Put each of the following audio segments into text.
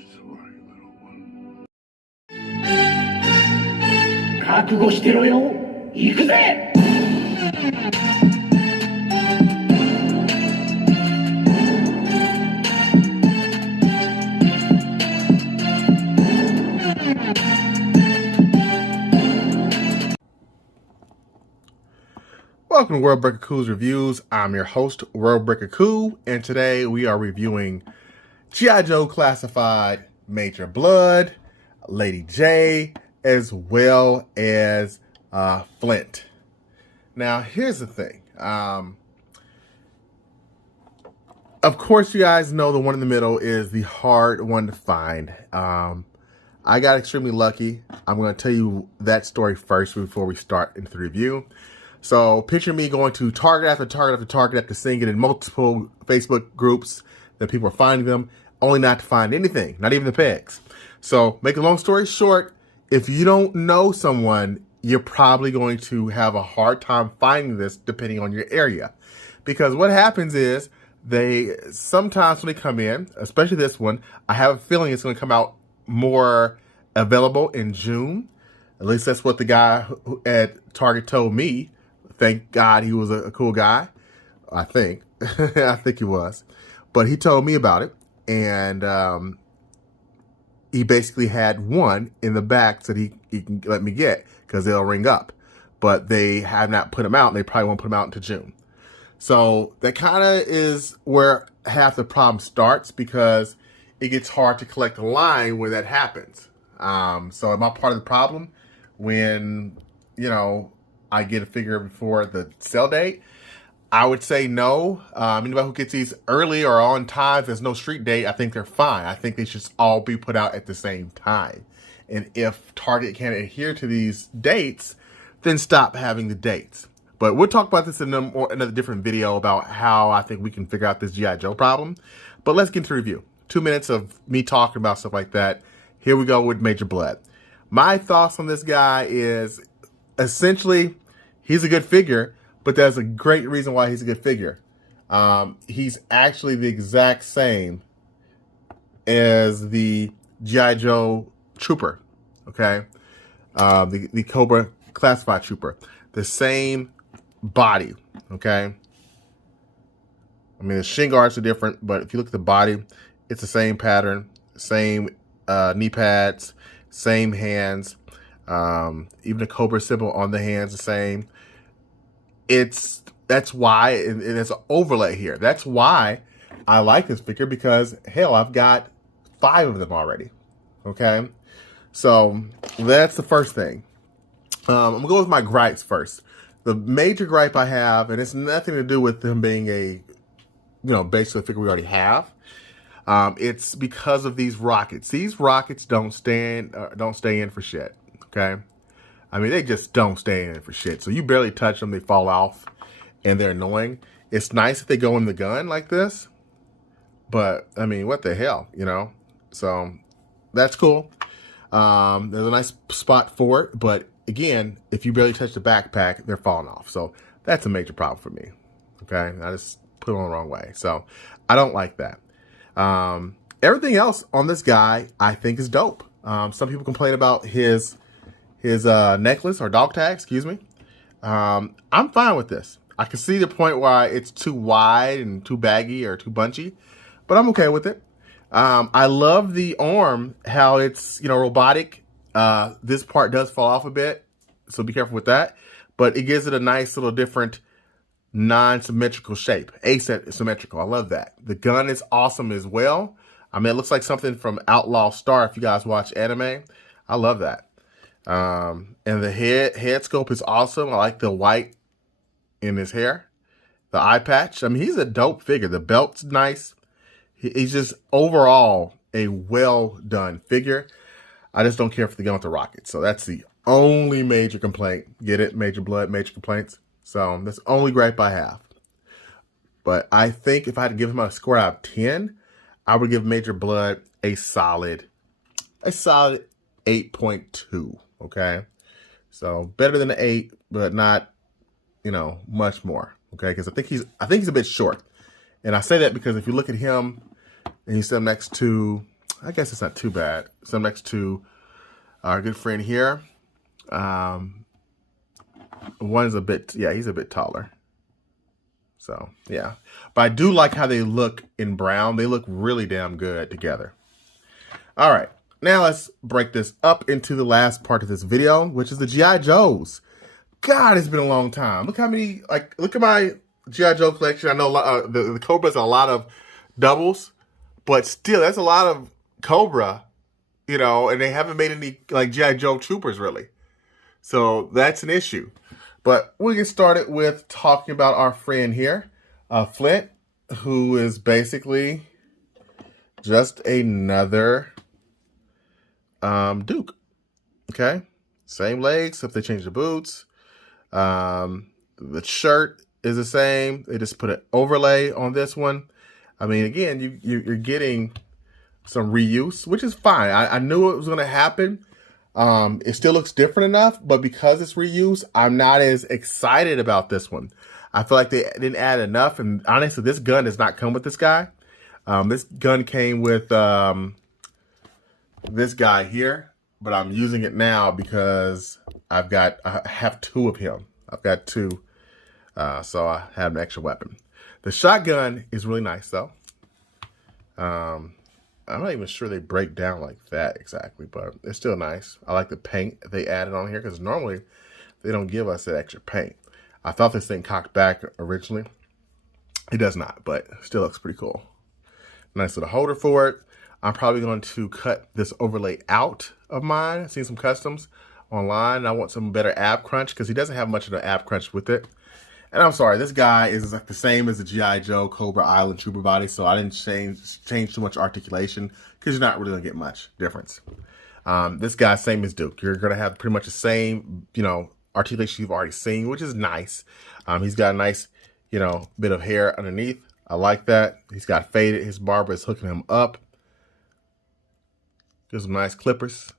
Sorry, little one. 覚悟してろよ。行くぜ。Welcome to World Breaker Cool's Reviews. I'm your host, World Breaker Cool, and today we are reviewing G.I. Joe Classified Major Bludd, Lady Jaye, as well as Flint. Now, here's the thing. Of course, you guys know the one in the middle is the hard one to find. I got extremely lucky. I'm going to tell you that story first before we start into the review. So picture me going to Target after Target after Target after seeing it in multiple Facebook groups that people are finding them, only not to find anything, not even the pegs. So make a long story short, if you don't know someone, you're probably going to have a hard time finding this depending on your area. Because what happens is they sometimes when they come in, especially this one, I have a feeling it's going to come out more available in June. At least that's what the guy at Target told me. Thank God he was a cool guy. I think. I think he was. But he told me about it. And he basically had one in the back that he can let me get because they'll ring up. But they have not put them out. And they probably won't put them out until June. So that kind of is where half the problem starts because it gets hard to collect a line when that happens. So am I part of the problem when, you know, I get a figure before the sale date? I would say no. Anybody who gets these early or on time, if there's no street date, I think they're fine. I think they should all be put out at the same time. And if Target can't adhere to these dates, then stop having the dates. But we'll talk about this in another different video about how I think we can figure out this G.I. Joe problem. But let's get into review. 2 minutes of me talking about stuff like that. Here we go with Major Bludd. My thoughts on this guy is essentially he's a good figure, but there's a great reason why he's a good figure. He's actually the exact same as the G.I. Joe Trooper, okay? The Cobra Classified Trooper. The same body, okay? I mean, the shin guards are different, but if you look at the body, it's the same pattern, same knee pads, same hands. Even the Cobra symbol on the hands the same. That's why, and it's an overlay here. That's why I like this figure because, hell, I've got 5 of them already, okay? So that's the first thing. I'm going to go with my gripes first. The major gripe I have, and it's nothing to do with him being a, basically a figure we already have. It's because of these rockets. These rockets don't stay in for shit, okay? I mean, they just don't stay in for shit. So you barely touch them, they fall off, and they're annoying. It's nice if they go in the gun like this, but, I mean, what the hell, So that's cool. There's a nice spot for it, but again, if you barely touch the backpack, they're falling off. So that's a major problem for me, okay? I just put it on the wrong way. So I don't like that. Everything else on this guy, I think, is dope. Some people complain about his necklace or dog tag, excuse me. I'm fine with this. I can see the point why it's too wide and too baggy or too bunchy, but I'm okay with it. I love the arm, how it's, robotic. This part does fall off a bit, so be careful with that, but it gives it a nice little different non-symmetrical shape, asymmetrical. I love that. The gun is awesome as well. I mean, it looks like something from Outlaw Star if you guys watch anime. I love that. And the head scope is awesome. I like the white in his hair. The eye patch. I mean, he's a dope figure. The belt's nice. He's just overall a well done figure. I just don't care for the gun with the rocket. So that's the only major complaint. Get it? Major Bludd, major complaints. So that's the only gripe I have. But I think if I had to give him a score out of 10, I would give Major Bludd a solid 8.2. Okay, so better than an 8, but not, much more. Okay, because I think he's a bit short, and I say that because if you look at him and you set him next to I guess it's not too bad. So I'm next to our good friend here. One is a bit, yeah, he's a bit taller. So, yeah. But I do like how they look in brown. They look really damn good together. All right. Now let's break this up into the last part of this video, which is the G.I. Joes. God, it's been a long time. Look how many, like, look at my G.I. Joe collection. I know the Cobra's a lot of doubles, but still, that's a lot of Cobra, you know, and they haven't made any, like, G.I. Joe Troopers, really. So that's an issue. But we'll get started with talking about our friend here, Flint, who is basically just another Duke. Okay? Same legs, if they change the boots. The shirt is the same. They just put an overlay on this one. I mean, again, you're getting some reuse, which is fine. I knew it was going to happen. It still looks different enough, but because it's reused, I'm not as excited about this one. I feel like they didn't add enough, and honestly, this gun does not come with this guy. This gun came with this guy here, but I'm using it now because I have two of him. I've got two, so I have an extra weapon. The shotgun is really nice, though. I'm not even sure they break down like that exactly, but it's still nice. I like the paint they added on here because normally they don't give us that extra paint. I thought this thing cocked back originally. It does not, but still looks pretty cool. Nice little holder for it. I'm probably going to cut this overlay out of mine. I've seen some customs online. I want some better ab crunch because he doesn't have much of an ab crunch with it. And I'm sorry, this guy is like the same as the G.I. Joe Cobra Island Trooper body, so I didn't change too much articulation because you're not really going to get much difference. This guy, same as Duke. You're going to have pretty much the same, you know, articulation you've already seen, which is nice. He's got a nice, you know, bit of hair underneath. I like that. He's got faded. His barber is hooking him up. There's some nice clippers.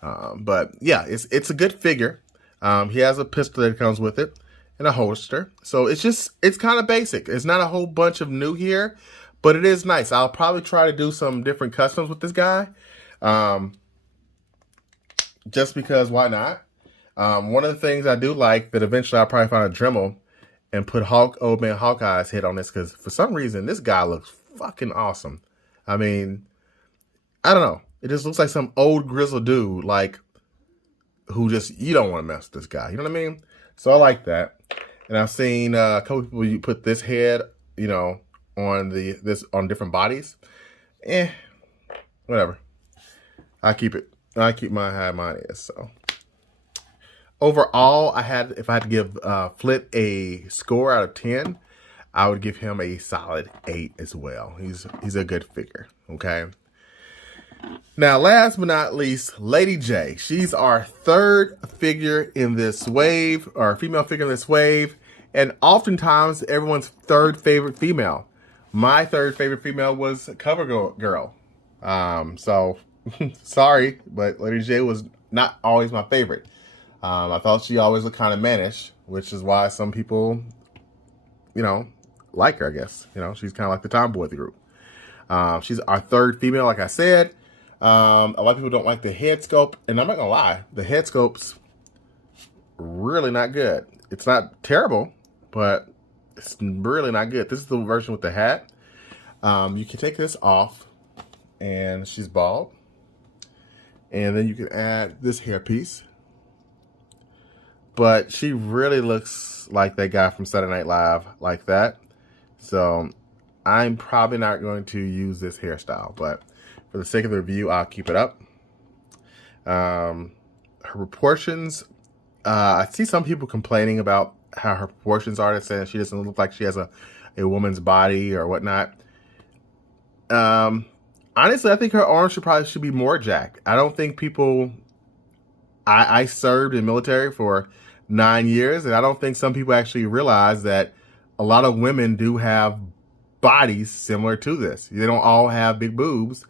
But yeah, it's a good figure. He has a pistol that comes with it and a holster. So it's kind of basic. It's not a whole bunch of new here, but it is nice. I'll probably try to do some different customs with this guy. Just because, why not? One of the things I do like that eventually I'll probably find a Dremel and put Old Man Hawkeye's head on this because for some reason this guy looks fucking awesome. I mean, I don't know. It just looks like some old grizzled dude, like, who just, you don't want to mess with this guy. You know what I mean? So I like that. And I've seen a couple people you put this head, you know, on on different bodies. Whatever. I keep my how mine is. So overall, if I had to give Flint a score out of 10, I would give him a solid 8 as well. He's a good figure. Okay. Now, last but not least, Lady Jaye. She's our third figure in this wave, or female figure in this wave, and oftentimes everyone's third favorite female. My third favorite female was Cover Girl. So, sorry, but Lady Jaye was not always my favorite. I thought she always looked kind of mannish, which is why some people, you know, like her, I guess. You know, she's kind of like the tomboy of the group. She's our third female, like I said. A lot of people don't like the head sculpt, and I'm not gonna lie, the head sculpt's really not good. It's not terrible, but it's really not good. This is the version with the hat. You can take this off, and she's bald, and then you can add this hairpiece. But she really looks like that guy from Saturday Night Live, like that. So I'm probably not going to use this hairstyle, but for the sake of the review, I'll keep it up. Her proportions, I see some people complaining about how her proportions are. They're saying she doesn't look like she has a woman's body or whatnot. Honestly, I think her arms should be more jacked. I don't think people... I served in military for 9 years, and I don't think some people actually realize that a lot of women do have bodies similar to this. They don't all have big boobs.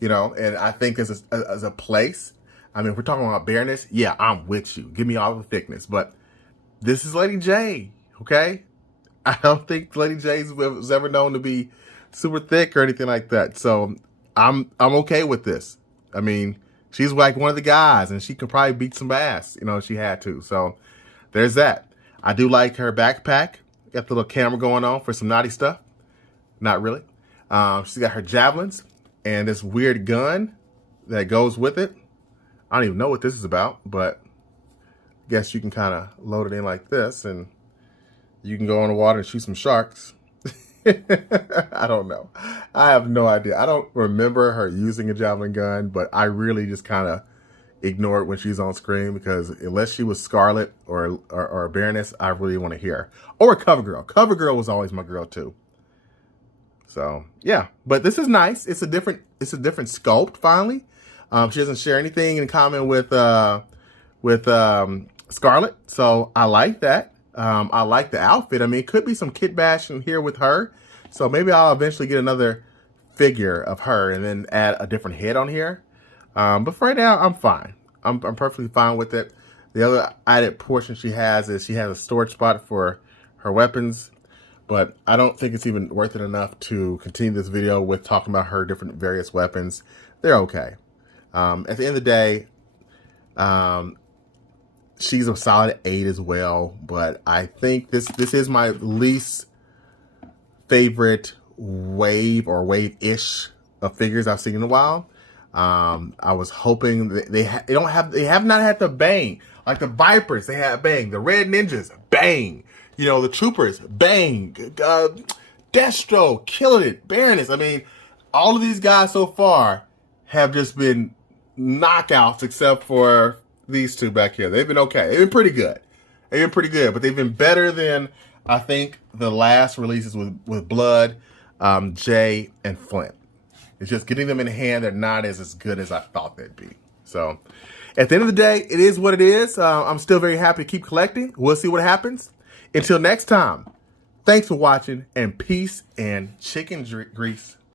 You know, and I think as a place, I mean, if we're talking about bareness, yeah, I'm with you. Give me all the thickness. But this is Lady Jaye, okay? I don't think Lady Jaye was ever known to be super thick or anything like that. So I'm okay with this. I mean, she's like one of the guys, and she could probably beat some ass, you know, if she had to. So there's that. I do like her backpack. Got the little camera going on for some naughty stuff. Not really. She's got her javelins and this weird gun that goes with it. I don't even know what this is about, but I guess you can kind of load it in like this, and you can go in the water and shoot some sharks. I don't know. I have no idea. I don't remember her using a javelin gun, but I really just kind of ignore it when she's on screen, because unless she was Scarlet or a Baroness, I really want to hear her. Or a Cover Girl. Cover Girl was always my girl too. So yeah, but this is nice. It's a different sculpt finally. She doesn't share anything in common with Scarlet, so I like that. I like the outfit. I mean, it could be some kit bash in here with her, so maybe I'll eventually get another figure of her and then add a different head on here. But for right now, I'm fine. I'm perfectly fine with it. The other added portion she has is she has a storage spot for her weapons, but I don't think it's even worth it enough to continue this video with talking about her different various weapons. They're okay. At the end of the day, she's a solid 8 as well, but I think this is my least favorite wave or wave-ish of figures I've seen in a while. I was hoping that they have not had the bang. Like the Vipers, they had bang. The Red Ninjas, bang. You know, the Troopers, bang. Destro, killing it. Baroness. I mean, all of these guys so far have just been knockouts, except for these two back here. They've been okay. They've been pretty good. But they've been better than, I think, the last releases with Bludd, Jaye, and Flint. It's just getting them in hand. They're not as good as I thought they'd be. So at the end of the day, it is what it is. I'm still very happy to keep collecting. We'll see what happens. Until next time, thanks for watching, and peace and chicken grease.